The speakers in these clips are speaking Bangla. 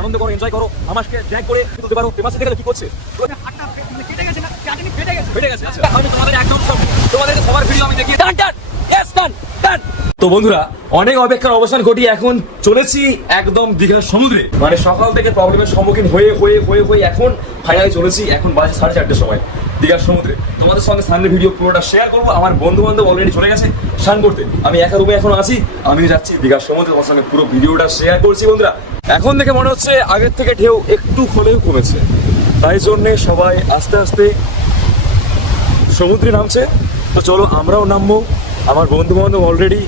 আনন্দ করো, এনজয় করো, আমাকে ট্যাগ করে তুলতে পারো। ফেমাসে দেখলে কি করছে? ফেটে গেছে। আচ্ছা, আমি তোমাদের একদম তোমাদের সবার ভিডিও আমি দেখি। ডান ডান, ইয়েস ডান ডান। তো বন্ধুরা, অনেক অপেক্ষার অবসান ঘটিয়ে এখন চলেছি একদম দীঘার সমুদ্রে। মানে সকাল থেকে প্রবলেমের সম্মুখীন হয়ে এখন ফাইনালি চলেছি। এখন বাজে 4:30 সময় দীঘার সমুদ্রে। তোমাদের সঙ্গে সামনের ভিডিও পুরোটা শেয়ার করবো। আমার বন্ধু বান্ধব অলরেডি চলে গেছে স্নান করতে, আমি একা রুমে এখন আছি। আমিও যাচ্ছি দীঘার সমুদ্রে, তোমার সঙ্গে পুরো ভিডিওটা শেয়ার করছি। বন্ধুরা, এখন দেখে মনে হচ্ছে আগের থেকে ঢেউ একটু হলেও কমেছে, তাই জন্যে সবাই আস্তে আস্তে সমুদ্রে নামছে। তো চলো আমরাও নামবো। আমার বন্ধু বান্ধব অলরেডি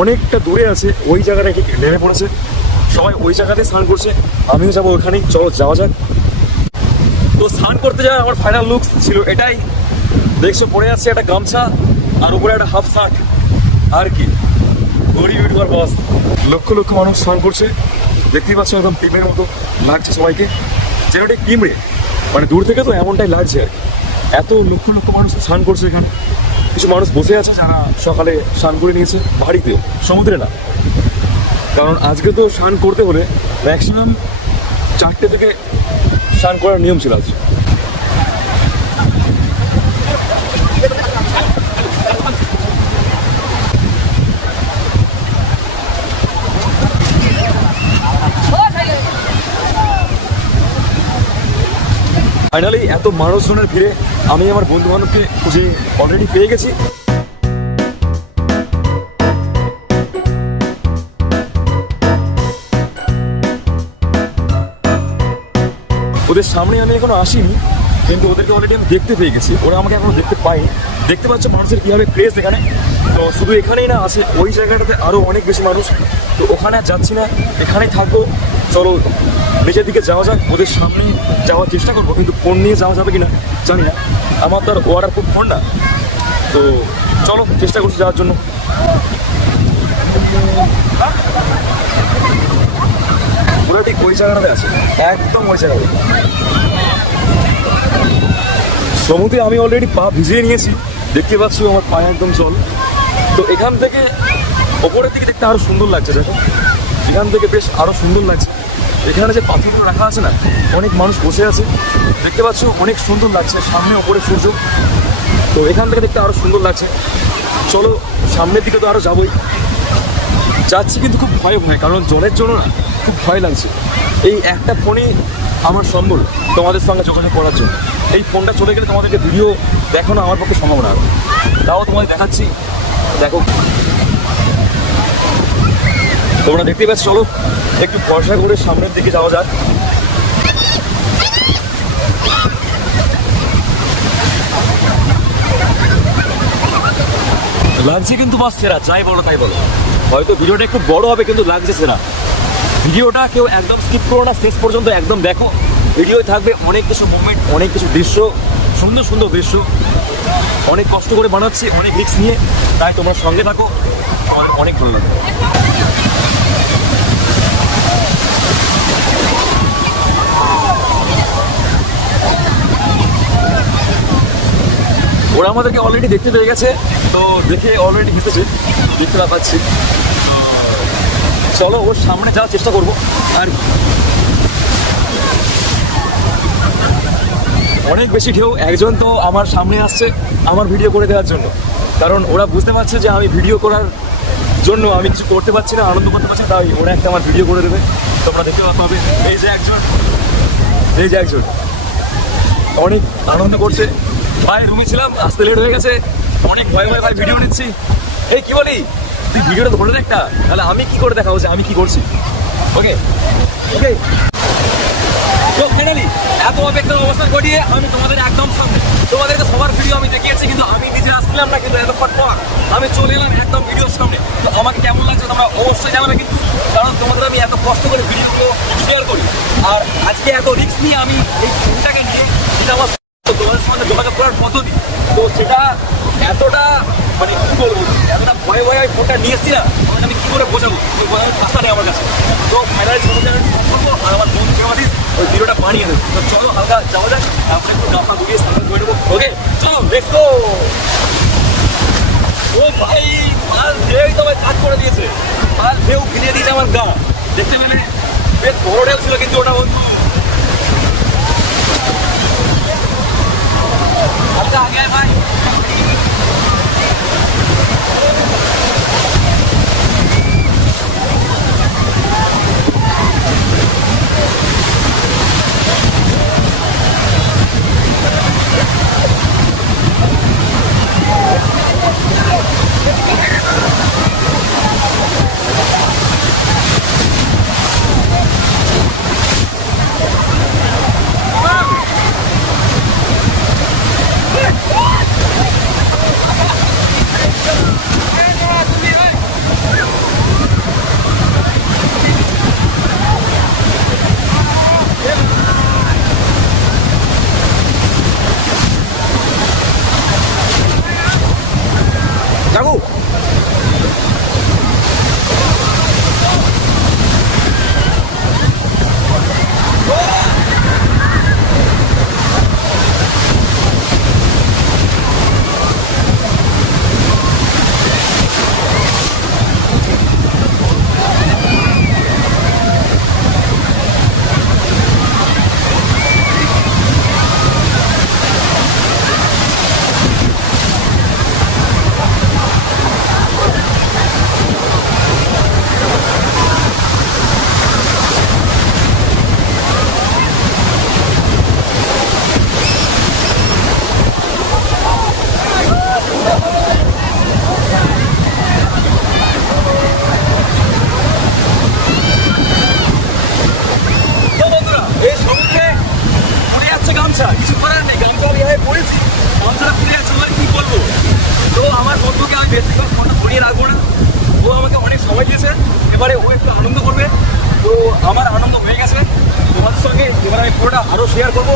অনেকটা দূরে আছে, ওই জায়গাটা নেমে পড়েছে, সবাই ওই জায়গাতে স্নান করছে, আমিও যাবো ওখানেই। চলো যাওয়া যাক। তো স্নান করতে যাওয়ার আমার ফাইনাল লুক ছিল এটাই। দেখছো পরে আছে একটা গামছা আর উপরে একটা হাফ শার্ট, আর কি গড়ি উঠবার বাস। লক্ষ লক্ষ মানুষ স্নান করছে, দেখতেই পাচ্ছ একদম টিমের মতো লাগছে সবাইকে, যেন ওটা টিমরে। মানে দূর থেকে তো এমনটাই লাগছে আর কি। এত লক্ষ লক্ষ মানুষ স্নান করছে এখানে। কিছু মানুষ বসে আছে যারা সকালে স্নান করে নিয়েছে বাড়িতেও, সমুদ্রে না। কারণ আজকে তো স্নান করতে হলে ম্যাক্সিমাম 4টে থেকে স্নান করার নিয়ম ছিল আজ। ফাইনালি এত মানুষজনের ভিড়ে আমি আমার বন্ধু বান্ধবকে খুঁজে অলরেডি পেয়ে গেছি। ওদের সামনে আমি এখনো আসিনি, কিন্তু ওদেরকে অলরেডি আমি দেখতে পেয়ে গেছি। ওরা আমাকে এখনো দেখতে পায়নি। দেখতে পাচ্ছ মানুষের কীভাবে ক্রেজ এখানে। তো শুধু এখানেই না, আছে ওই জায়গাটাতে আরও অনেক বেশি মানুষ। তো ওখানে আর যাচ্ছি না, এখানেই থাকবো। চলো নিচের দিকে যাওয়া যাক, ওদের সামনে যাওয়ার চেষ্টা করবো, কিন্তু ফোন নিয়ে যাওয়া যাবে কিনা জানি না। আমার তো আর ওয়াটার প্রুফ ফোন না। তো চলো চেষ্টা করছি যাওয়ার জন্য। ওরা ঠিক ওই জায়গাটাতে আছে, একদম ওই জায়গাতে। সমুদ্রে আমি অলরেডি পা ভিজিয়ে নিয়েছি, দেখতে পাচ্ছ আমার পায়ে একদম জল। তো এখান থেকে ওপরের দিকে দেখতে আরো সুন্দর লাগছে। দেখো এখান থেকে বেশ আরো সুন্দর লাগছে। এখানে যে পাথরগুলো রাখা আছে না, অনেক মানুষ বসে আছে, দেখতে পাচ্ছ অনেক সুন্দর লাগছে। সামনে ওপরে সূর্য, তো এখান থেকে দেখতে আরো সুন্দর লাগছে। চলো সামনের দিকে তো আরো যাবোই, যাচ্ছি কিন্তু খুব ভয়, কারণ জলের জন্য না খুব ভয় লাগছে। এই একটা ফোনই আমার সম্বল তোমাদের সঙ্গে যোগাযোগ করার জন্য। এই ফোনটা চলে গেলে তোমাদেরকে ভিডিও দেখানো আমার পক্ষে সম্ভব না। তাও তোমাদের দেখাচ্ছি, দেখো তোমরা দেখতেই পাচ্ছ। চলো একটু ভরসা করে সামনের দিকে যাওয়া যাক। লাগছে কিন্তু বাস সেরা, যাই বলো তাই বলো। হয়তো ভিডিওটা একটু বড় হবে, কিন্তু লাগছে সেরা। ভিডিওটা কেউ একদম স্কিপ করো না, শেষ পর্যন্ত একদম দেখো। ভিডিওয় থাকবে অনেক কিছু মোমেন্ট, অনেক কিছু দৃশ্য, সুন্দর সুন্দর দৃশ্য। অনেক কষ্ট করে বানাচ্ছি, অনেক রিস্ক নিয়ে, তাই তোমরা সঙ্গে থাকো, আমার অনেক ভালো লাগবে। ওরা আমাদেরকে অলরেডি দেখতে পেয়ে গেছে, তো দেখে অলরেডি হেসেছে, দেখতে পাচ্ছি। চলো ওর সামনে যাওয়ার চেষ্টা করবো। আর অনেক বেশি ঢেউ। একজন তো আমার সামনে আসছে আমার ভিডিও করে দেওয়ার জন্য, কারণ ওরা বুঝতে পারছে যে আমি ভিডিও করার জন্য আমি কিছু করতে পারছি না, আনন্দ করতে পারছি, তাই ওরা একটা আমার ভিডিও করে দেবে। তোমরা দেখতে পাবে এই যে একজন অনেক আনন্দ করছে। ভাই রুমে ছিলাম, আসতে লেট হয়ে গেছে, অনেক ভয় ভাই ভিডিও নিচ্ছি। এই কি বলি, তুই ভিডিওটা ধরে একটা, তাহলে আমি কি করে দেখাবো যে আমি কি করছি। ওকে ওকে। তো ফাইনালি এত অপেক্ষার অবস্থান ঘটিয়ে আমি তোমাদের একদম সামনে, তোমাদেরকে সবার ভিডিও আমি দেখিয়েছি, কিন্তু আমি নিজে আসছিলাম না। কিন্তু এতক্ষণ পর আমি চলে এলাম একদম ভিডিওর সামনে। তো আমাকে কেমন লাগছে তোমরা অবশ্যই জানাবে কিন্তু, কারণ তোমাদের আমি এত কষ্ট করে ভিডিওগুলো শেয়ার করি। আর আজকে এত রিস্ক নিয়ে আমি এই ফোনটাকে নিয়ে, এটা আমার তোমাদের সঙ্গে যোগাযোগ করার পদ্ধতি, তো সেটা এতটা মানে কী বলবো, এতটা ভয়ে ভয়ে আমি ফোনটা নিয়ে এসেছি না, আমি কী করে বোঝাবো, ওই বোঝানোর ভাষা নেই আমার কাছে। তো ফাইনালি সবাই করবো, আর আমার বন্ধু ফেমাসিস ওই ভিডিওটা বানিয়ে দেবো। তো চলো হালকা যাওয়া যাক, তারপরে একটু গাপা ঘুরিয়ে সামনে করে নেবো। ওকে চলো লেটস গো। ও ভাই মাল ঢেউ তো ভাই কাজ করে দিয়েছে, মাল ঢেউ ফিরিয়ে দিয়েছে আমার গা, দেখতে পেলে বেশ বড় ঢেউ ছিল কিন্তু ওটা বন্ধু। আচ্ছা আগে আয় ভাই। যাবো গামছা, কিছু করার নেই, গামছা আমি এভাবে পড়েছি, গামছাটা খুলে আছে, আর কি বলবো। তো আমার বন্ধুকে আমি বেশি ফটো ঘুরিয়ে রাখবো না, ও আমাকে অনেক সময় দিয়েছে, এবারে ও একটু আনন্দ করবে। তো আমার আনন্দ হয়ে গেছে তোমাদের সঙ্গে, এবার আমি পুরোটা আরও শেয়ার করবো।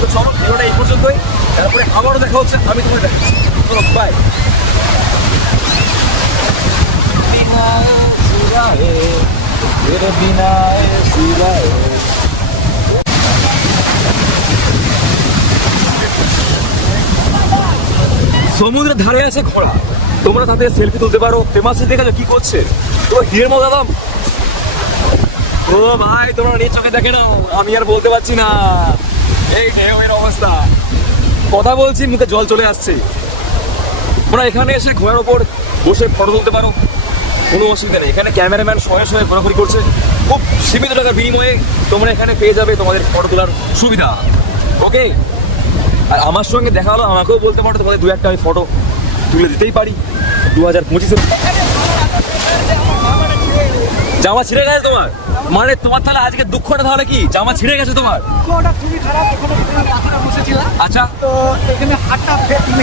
তো চলো ভিডিওটা এই পর্যন্তই, তারপরে আবারও দেখা হচ্ছে, আমি তোমার দেখাচ্ছি। চলো বাই। সমুদ্রের ধারে আছে ঘোড়া, তোমরা তাদের সেলফি তুলতে পারো। ফেমাস দেখেছো কি করছে, তোমরা হিরের মজা দাম। ও ভাই তোমরা নিজ চোখে দেখে নাও, আমি আর বলতে পারছি না, এই ঢেউয়ের অবস্থা। কথা বলছি মুখে জল চলে আসছে। তোমরা এখানে এসে ঘোড়ার ওপর বসে ফটো তুলতে পারো, কোনো অসুবিধা নেই। এখানে ক্যামেরাম্যান শয়ে শয়ে ঘোরাঘুরি করছে, খুব সীমিত টাকার বিনিময়ে তোমরা এখানে পেয়ে যাবে তোমাদের ফটো তোলার সুবিধা। ওকে, আর আমার সঙ্গে দেখা হলো, আমাকেও বলতে পারো তোমাদের দু একটা আমি ফটো তুলে দিতেই পারি। 2025-এ জামা ছিঁড়ে গেছে তোমার, মানে তোমার তাহলে আজকে দুঃখটা তাহলে কি, জামা ছিঁড়ে গেছে তোমার? দুঃখটা খুবই খারাপ। এখানে রাস্তাটা বসেছিলাম, আচ্ছা, তো এখানে হাতটা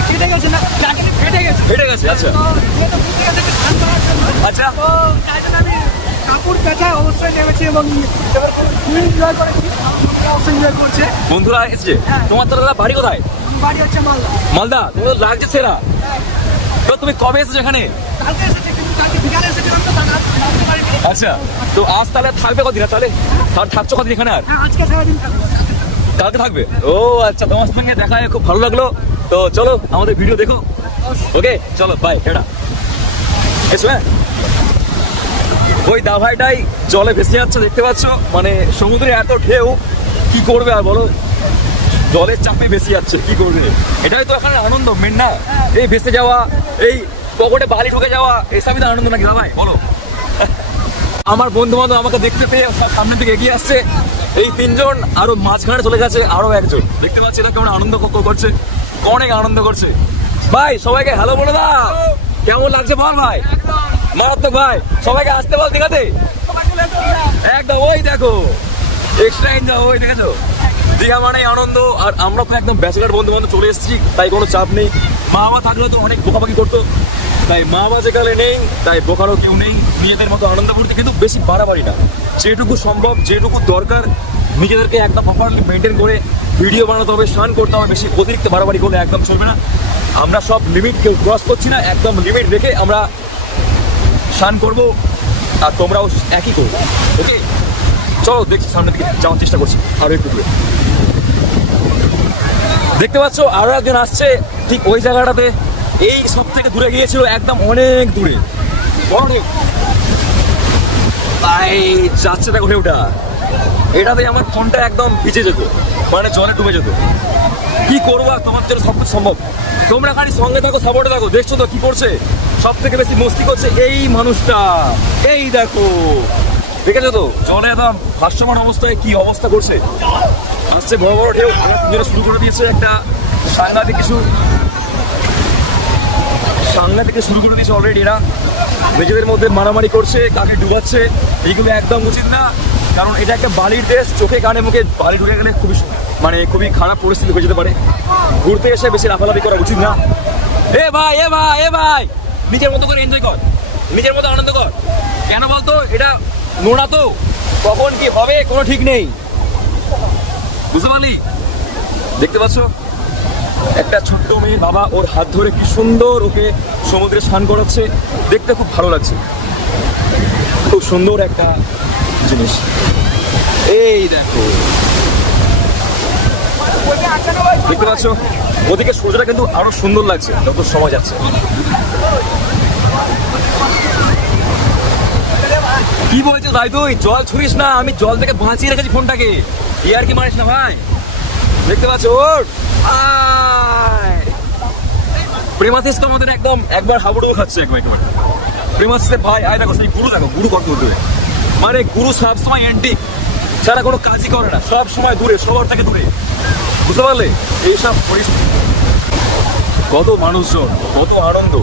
কেটে গেছে, না জ্যাকেটে ফেটে গেছে। ফেটে গেছে, আচ্ছা তো এটা বুঝতে গেছে যে ধান করার জন্য। আচ্ছা, তো তাই জন্য আমি কাপড় পেঁচায় অবশ্যই নেমেছি এবং এবার খুব এনজয় করেছি, অবশ্যই এনজয় করছে। বন্ধুরা এসেছে। হ্যাঁ। তোমার তাহলে দাদা বাড়ি কোথায়? বাড়ি হচ্ছে মালদা। মালদা, তোমার লাগছে সেরা। তো তুমি কবে এসেছো এখানে? কালকে এসেছি, কিন্তু কালকে বিকালে এসেছিলাম, তো থাকতে পারিনি। আচ্ছা, তো আজ তাহলে থাকবে কদিন? তাহলে থাকছো কদিন এখানে? আর হ্যাঁ, আজকে সারাদিন থাকবো। কালকে থাকবে? ও আচ্ছা, তোমার সঙ্গে দেখা হয়ে খুব ভালো লাগলো। তো চলো আমাদের ভিডিও দেখো। ওকে চলো বাই, এটা এসো। হ্যাঁ, ওই দাভাইটাই জলে ভেসে যাচ্ছে, দেখতে পাচ্ছ, মানে সমুদ্রে এত ঢেউ, কি করবে আর বলো, জলের চাপে ভেসে যাচ্ছে, কি করবে। এটাই তো এখানে আনন্দ মেন না, এই ভেসে যাওয়া, এই পকেটে বালি ঢুকে যাওয়া, এসবই তো আনন্দ নাকি দাভাই বলো। আমার বন্ধু বান্ধব আমাকে দেখতে পেয়ে সামনে থেকে এগিয়ে আসছে, এই তিনজন, আরো মাঝখানে চলে গেছে আরো একজন, দেখতে পাচ্ছি এটা কেমন আনন্দ করছে, অনেক আনন্দ করছে। ভাই সবাইকে হ্যালো বলে দাও, কেমন লাগছে বল ভাই? মারাত্মক ভাই, সবাইকে আসতে বল দীঘাতে একদম। ওই দেখো এক্সট্রা এনজয়, ওই দেখেছো, দীঘা মানে আনন্দ। আর আমরা তো একদম ব্যাচেলার বন্ধু বান্ধব চলে এসেছি, তাই কোনো চাপ নেই। মা বাবা থাকলে তো অনেক বোকাবাকি করতো, তাই মা বাবা যেখানে নেই, তাই বোকারও কেউ নেই, নিজেদের মতো আনন্দ করতে, কিন্তু বেশি বাড়াবাড়ি না, যেটুকু সম্ভব, যেটুকু দরকার, নিজেদেরকে একদম প্রপারলি মেনটেন করে ভিডিও বানাতে হবে, স্নান করতে হবে। বেশি অতিরিক্ত বাড়াবাড়ি করলে একদম চলবে না। আমরা সব লিমিট কেউ ক্রস করছি না, একদম লিমিট রেখে আমরা স্নান করবো, আর তোমরাও একই করবো। ওকে চলো দেখছি, সামনের দিকে যাওয়ার চেষ্টা করছি আরো একটু দূরে। দেখতে পাচ্ছ আরো একজন আসছে ঠিক ওই জায়গাটাতে, এই সব থেকে দূরে গিয়েছিল, একদম অনেক দূরে, বড় ঢেউ। যাচ্ছে দেখো ঢেউটা, এটাতে আমার ফোনটা একদম ভিজে যেত, মানে জলে ডুবে যেত। কি করবা, তোমার জন্য সব কিছু সম্ভব। তোমরা খালি সঙ্গে থাকো, সাপোর্টে থাকো। দেখছো তো কি করছে, সব থেকে বেশি মস্তি করছে এই মানুষটা। এই দেখো, দেখেছো তো জলে একদম ভাসমান অবস্থায় কি অবস্থা করছে। আসছে বড় বড় ঢেউ, যেটা শুরু করে দিয়েছে একটা সাংঘাতিক কিছু, সাংঘাতিক শুরু করে দিয়েছে অলরেডি। এরা নিজেদের মধ্যে মারামারি করছে, কাকে ডুবাচ্ছে, এইগুলো একদম উচিত না। কারণ এটা একটা বালির দেশ, চোখে কানে মুখে বালি ঢুকে গেলে খুবই মানে খুবই খারাপ পরিস্থিতি হয়ে যেতে পারে। ঘুরতে এসে বেশি লাফালাফি করা উচিত না। এ ভাই এ ভাই এ ভাই, নিজের মতো করে এনজয় কর, নিজের মতো আনন্দ কর। কেন বলতো, এটা নোড়া তো, কখন কি হবে কোনো ঠিক নেই, বুঝতে পারলি? দেখতে পাচ্ছ একটা ছোট্ট মেয়ে বাবা ওর হাত ধরে কি সুন্দর ওকে সমুদ্রে স্নান করাচ্ছে, দেখতে খুব ভালো লাগছে। খুব সুন্দর একটা জিনিস। এই দেখো, দেখতে পাচ্ছ ওদিকে সূর্যটা কিন্তু আরো সুন্দর লাগছে যত সময় যাচ্ছে। কি বলছো ভাই, তুই জল ছুড়িস না, আমি জল থেকে বাঁচিয়ে রেখেছি ফোনটাকে, ইয়ার কি মারিস না ভাই। দেখতে পাচ্ছ ওর প্রেমাশিস তো আমাদের একদম একবার হাবুডুবু খাচ্ছে একবার একবার। প্রেমাশিসের ভাই আয় দেখো, সেই গুরু দেখো, গুরু কত দূরে, মানে গুরু সবসময় অ্যান্টিক, সারা কোনো কাজই করে না, সব সময় দূরে, সবার থেকে দূরে, বুঝতে পারলে? এইসব পরিস্থিতি, কত মানুষজন, কত আনন্দ।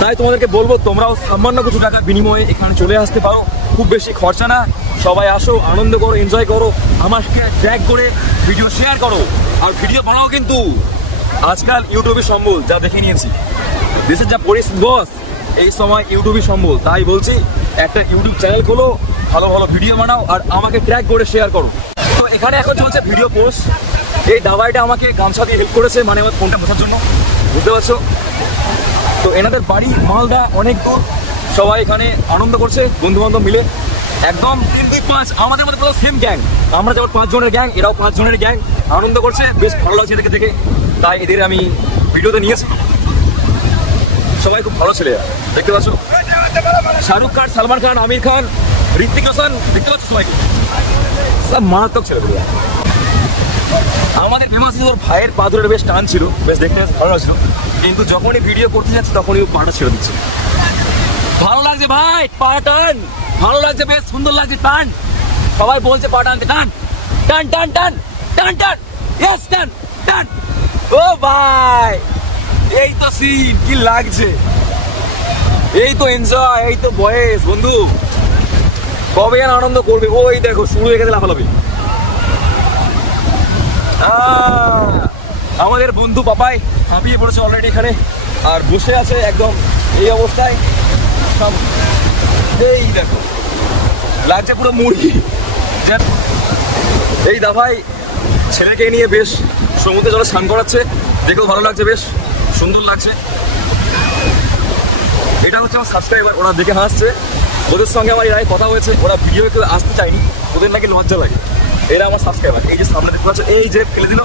তাই তোমাদেরকে বলবো, তোমরাও সামান্য কিছু টাকার বিনিময়ে এখানে চলে আসতে পারো, খুব বেশি খরচা না। সবাই আসো, আনন্দ করো, এনজয় করো, আমাকে ট্যাগ করে ভিডিও শেয়ার করো, আর ভিডিও বানাও। কিন্তু আজকাল ইউটিউবে সম্বল যা দেখে নিয়েছি, দেশের যা পরিস্থিতি বস, এই সময় ইউটিউবই সম্বল। তাই বলছি একটা ইউটিউব চ্যানেল খোলো, ভালো ভালো ভিডিও বানাও, আর আমাকে ট্যাগ করে শেয়ার করো। তো এখানে এখন চলছে ভিডিও পোস্ট। এই দাবাইটা আমাকে গামছা দিয়ে হেল্প করেছে, মানে আমার ফোনটা মোছার জন্য, বুঝতে পারছো তো? এনাদের বাড়ি মালদা, অনেক দূর। সবাই এখানে আনন্দ করছে বন্ধু বান্ধব মিলে, একদম 3, 2, 5 আমাদের মধ্যে পুরো সেম গ্যাং। আমরা যেমন 5 জনের গ্যাং, এরাও 5 জনের গ্যাং, আনন্দ করছে, বেশ ভালো লাগছে এদেরকে দেখে। তাই এদের আমি ভিডিওতে নিয়েছি। সবাই খুব ভালো ছেলে, দেখতে পাচ্ছ শাহরুখ খান, সালমান খান, আমির খান, ঋত্বিক রোশন, দেখতে পাচ্ছ সবাইকে, সব মারাত্মক ছেলেগুলো। আমাদের ফেমাস ওর ভাইয়ের পা ধরে বেশ টান ছিল, বেশ দেখতে বেশ ভালো লাগছিল। কিন্তু যখনই ভিডিও করতে যাচ্ছে তখনই ও পাটা ছেড়ে দিচ্ছে। ভালো লাগছে ভাই, পা টান, ভালো লাগছে, বেশ সুন্দর লাগছে, টান। সবাই বলছে পা টানতে, টান টান টান টান টান টান, ইয়েস টান টান। ও ভাই, এই তো সিন, কি লাগছে, এই তো এনজয়, এই তো বয়স বন্ধু, কবে আর আনন্দ করবে। ওই দেখো শুরু হয়ে গেছে লাফালাফি। আমাদের বন্ধু পাপাই হাঁপিয়ে পড়েছে অলরেডি এখানে, আর বসে আছে একদম এই অবস্থায়। এই দেখো লাগছে পুরো মুরগি। এই দাভাই ছেলেকে নিয়ে বেশ সমুদ্রে জলে স্নান করাচ্ছে, দেখেও ভালো লাগছে, বেশ সুন্দর লাগছে। এটা হচ্ছে আমার সাবস্ক্রাইবার, ওরা দেখে হাসছে। ওদের সঙ্গে আমার এর আগে কথা হয়েছে, ওরা ভিডিও কেউ আসতে চায়নি, ওদের নাকি লজ্জা লাগে। এরা আমার সাবস্ক্রাইবার, এই যে সামনে দেখতে পাচ্ছ, এই যে ফেলে দিল,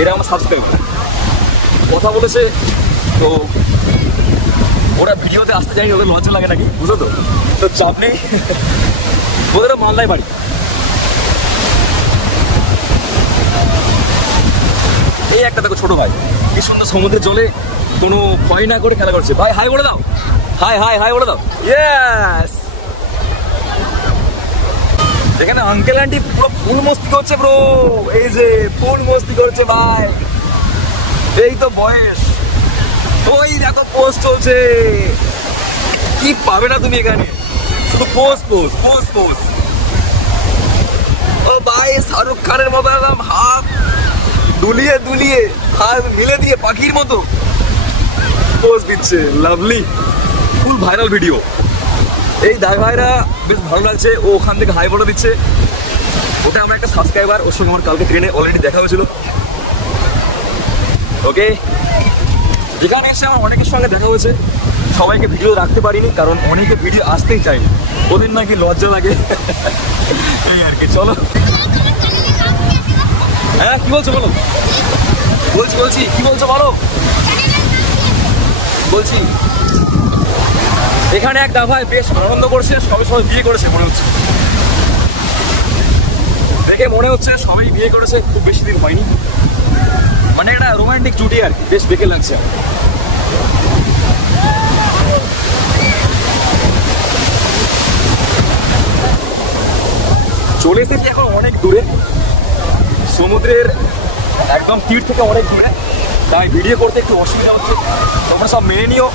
এরা আমার সাবস্ক্রাইবার। কথা বলেছে তো ওরা ভিডিওতে আসতে চায়নি, ওদের লজ্জা লাগে নাকি, বুঝলো তো? তো চাপ নেই, ওদেরও মালদায় বাড়ি। এই একটা দেখো ছোট ভাই, কি সুন্দর সমুদ্রে জলে কোনো ভয় না করে খেলা করছে। ভাই হাই বলে দাও, হাই হাই হাই বলে দাও, ইয়েস। এখানে আঙ্কেল আন্টি পুরো ফুল মস্তি করছে ব্রো, এই যে ফুল মস্তি করছে ভাই, এই তো বয়স। ওই দেখো পোস্ট চলছে, কি পাবে না তুমি এখানে, শুধু পোস্ট পোস্ট পোস্ট পোস্ট। ও ভাই শাহরুখ খানের মতো একদম হাত দুলিয়ে দুলিয়ে, হাত মিলে দিয়ে পাখির মতো পোস্ট দিচ্ছে, লাভলি, ফুল ভাইরাল ভিডিও। এই দাই ভাইরা বেশ ভালো লাগছে, ও ওখান থেকে হাই বলে দিচ্ছে। ওটা আমার একটা সাবস্ক্রাইবার, ওর সঙ্গে আমার কালকে ট্রেনে অলরেডি দেখা হয়েছিল। ওকে, যেখানে এসে আমার অনেকের সঙ্গে দেখা হয়েছে, সবাইকে ভিডিও রাখতে পারিনি, কারণ অনেকে ভিডিও আসতেই চায়নি, ওদের নাকি লজ্জা লাগে। এই আর কি, চলো। হ্যাঁ কি বলছো বলো? বলছি বলছি, কি বলছো বলো? বলছি এখানে এক দাভাই বেশ আনন্দ করছে, সবে সবে বিয়ে করেছে মনে হচ্ছে। দেখে মনে হচ্ছে সবাই বিয়ে করেছে, খুব বেশি দিন হয়নি, মানে একটা রোমান্টিক জুটি আর কি, বেশ দেখে লাগছে। চলে এসেছি এখন অনেক দূরে, সমুদ্রের একদম তীর থেকে অনেক দূরে, তাই ভিডিও করতে একটু অসুবিধা হচ্ছে, তোমরা সব মেনে নিও।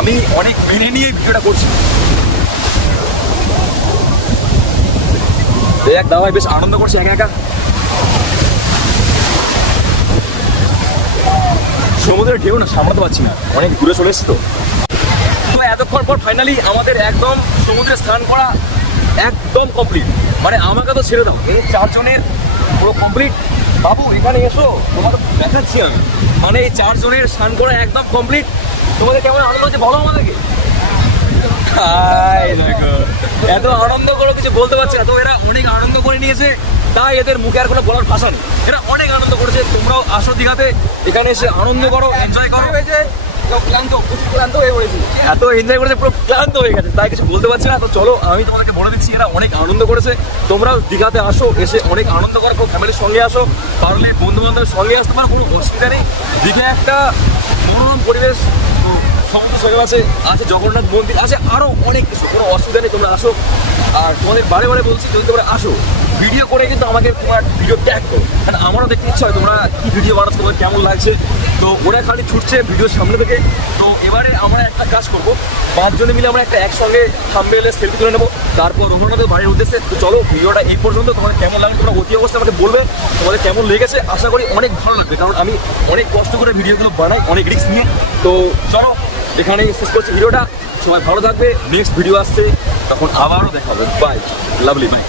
আমি অনেক মেনে নিয়ে ভিডিওটা করছি। দেখ দাওয়াই বেশ আনন্দ করছি একা একা। সমুদ্রের ঢেউ না সামলাতে পারছি না, অনেক দূরে চলে এসেছি তো। তো এতক্ষণ পর ফাইনালি আমাদের একদম সমুদ্রে স্নান করা একদম কমপ্লিট, মানে আমাকে তো ছেড়ে দাও, এই 4 জনের পুরো কমপ্লিট। বাবু এখানে এসো, তোমাকে দেখাচ্ছি আমি, মানে এই 4 জনের স্নান করা একদম কমপ্লিট। তোমাদের কেমন আনন্দ হচ্ছে বলো আমাদেরকে। হাই দেখো, এত আনন্দ করে কিছু বলতে পারছে না, তো এরা অনেক আনন্দ করে নিয়েছে, তাই এদের মুখে আর কোনো বলার ভাষা নেই। এরা অনেক আনন্দ করেছে, তোমরাও আসো দীঘাতে, এখানে এসে আনন্দ করো, এনজয় করো। এত এনজয় করেছে, পুরো ক্লান্ত হয়ে গেছে, তাই কিছু বলতে পারছি না। তো চলো আমি তোমাদেরকে বলে দিচ্ছি, এরা অনেক আনন্দ করেছে, তোমরাও দীঘাতে আসো, এসে অনেক আনন্দ করো, ফ্যামিলির সঙ্গে আসো, পারলে বন্ধু বান্ধবের সঙ্গে আসতে পারো, কোনো অসুবিধা নেই। দীঘা একটা মনোরম পরিবেশ, তো সমুদ্র সৈকত আছে, আছে জগন্নাথ মন্দির আছে, আরও অনেক কিছু, কোনো অসুবিধা নেই, তোমরা আসো। আর তোমাদের বারে বারে বলছি, যদি তোমরা আসো ভিডিও করে কিন্তু আমাকে তোমার ভিডিও ট্যাগ করো, কারণ আমারও দেখতে ইচ্ছা হয় তোমরা কী ভিডিও বানাচ্ছো, তোমার কেমন লাগছে। তো ওরা খালি ছুটছে ভিডিওর সামনে থেকে। তো এবারে আমরা একটা কাজ করবো, 5 জনে মিলে আমরা একটা একসঙ্গে থাম্বনেলে সেলফি তুলে নেবো, তারপর রঘুনাথের বাড়ির উদ্দেশ্যে। তো চলো ভিডিওটা এই পর্যন্ত, তোমাদের কেমন লাগে তোমরা অতি অবশ্যই আমাকে বলবে, তোমাদের কেমন লেগেছে। আশা করি অনেক ভালো লাগবে, কারণ আমি অনেক কষ্ট করে ভিডিওগুলো বানাই, অনেক রিস্ক নিয়ে। তো চলো এখানেই শেষ করছি ভিডিওটা, সবাই ভালো থাকবে, নেক্সট ভিডিও আসছে, তখন আবারও দেখা হবে। Bye, lovely, by.